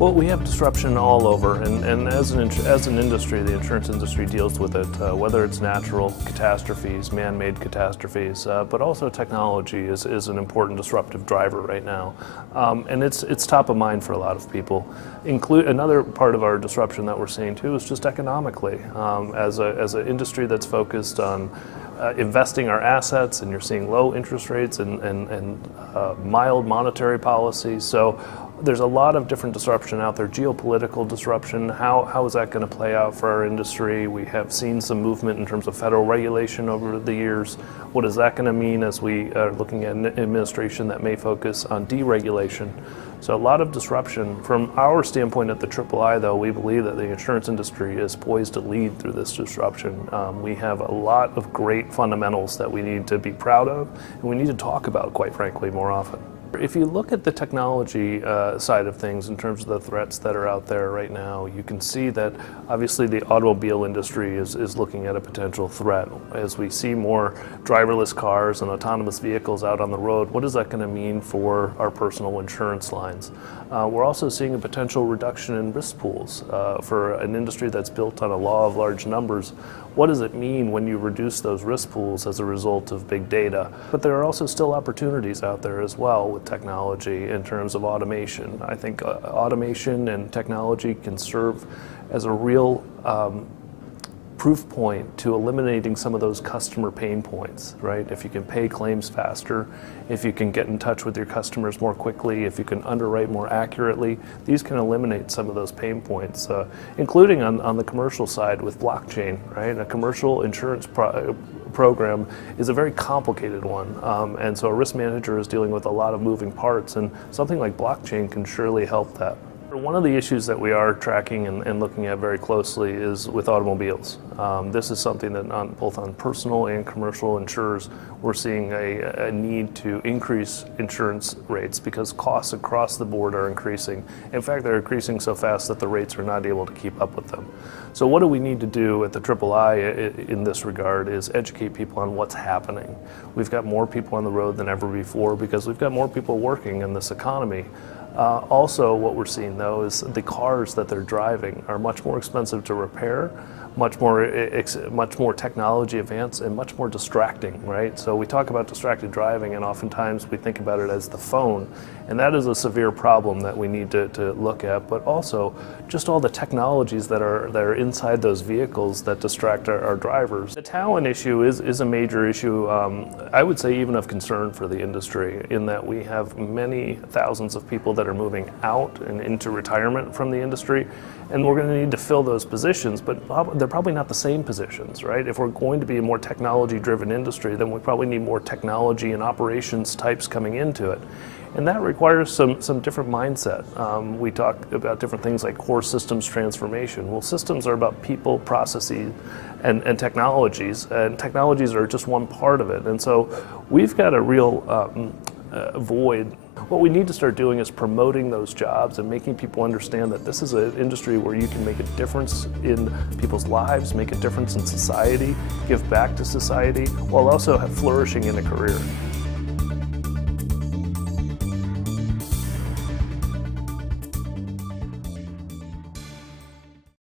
Well, we have disruption all over, and as an industry, the insurance industry deals with it, whether it's natural catastrophes, man-made catastrophes, but also technology is an important disruptive driver right now, and it's top of mind for a lot of people. Another part of our disruption that we're seeing too is just economically, as an industry that's focused on investing our assets, and you're seeing low interest rates and mild monetary policy. So there's a lot of different disruption out there. Geopolitical disruption, how is that going to play out for our industry? We have seen some movement in terms of federal regulation over the years. What is that going to mean as we are looking at an administration that may focus on deregulation? So a lot of disruption. From our standpoint at the AAI, though, we believe that the insurance industry is poised to lead through this disruption. We have a lot of great fundamentals that we need to be proud of, and we need to talk about, quite frankly, more often. If you look at the technology side of things in terms of the threats that are out there right now, you can see that obviously the automobile industry is looking at a potential threat. As we see more driverless cars and autonomous vehicles out on the road, what is that going to mean for our personal insurance lines? We're also seeing a potential reduction in risk pools for an industry that's built on a law of large numbers. What does it mean when you reduce those risk pools as a result of big data? But there are also still opportunities out there as well with technology in terms of automation. I think automation and technology can serve as a real proof point to eliminating some of those customer pain points, right? If you can pay claims faster, if you can get in touch with your customers more quickly, if you can underwrite more accurately, these can eliminate some of those pain points, including on the commercial side with blockchain, right? A commercial insurance program is a very complicated one, and so a risk manager is dealing with a lot of moving parts, and something like blockchain can surely help that. One of the issues that we are tracking and looking at very closely is with automobiles. This is something that both on personal and commercial insurers, we're seeing a need to increase insurance rates because costs across the board are increasing. In fact, they're increasing so fast that the rates are not able to keep up with them. So what do we need to do at the AAI in this regard is educate people on what's happening. We've got more people on the road than ever before because we've got more people working in this economy. Also, what we're seeing though is the cars that they're driving are much more expensive to repair, much more technology advanced, and much more distracting, right? So we talk about distracted driving, and oftentimes we think about it as the phone, and that is a severe problem that we need to look at, but also just all the technologies that are inside those vehicles that distract our drivers. The talent issue is a major issue, I would say even of concern for the industry, in that we have many thousands of people that are moving out and into retirement from the industry, and we're going to need to fill those positions, but they're probably not the same positions, right? If we're going to be a more technology-driven industry, then we probably need more technology and operations types coming into it. And that requires some different mindset. We talk about different things like core systems transformation. Well, systems are about people, processes, and technologies are just one part of it. And so we've got a real void. What we need to start doing is promoting those jobs and making people understand that this is an industry where you can make a difference in people's lives, make a difference in society, give back to society, while also flourishing in a career.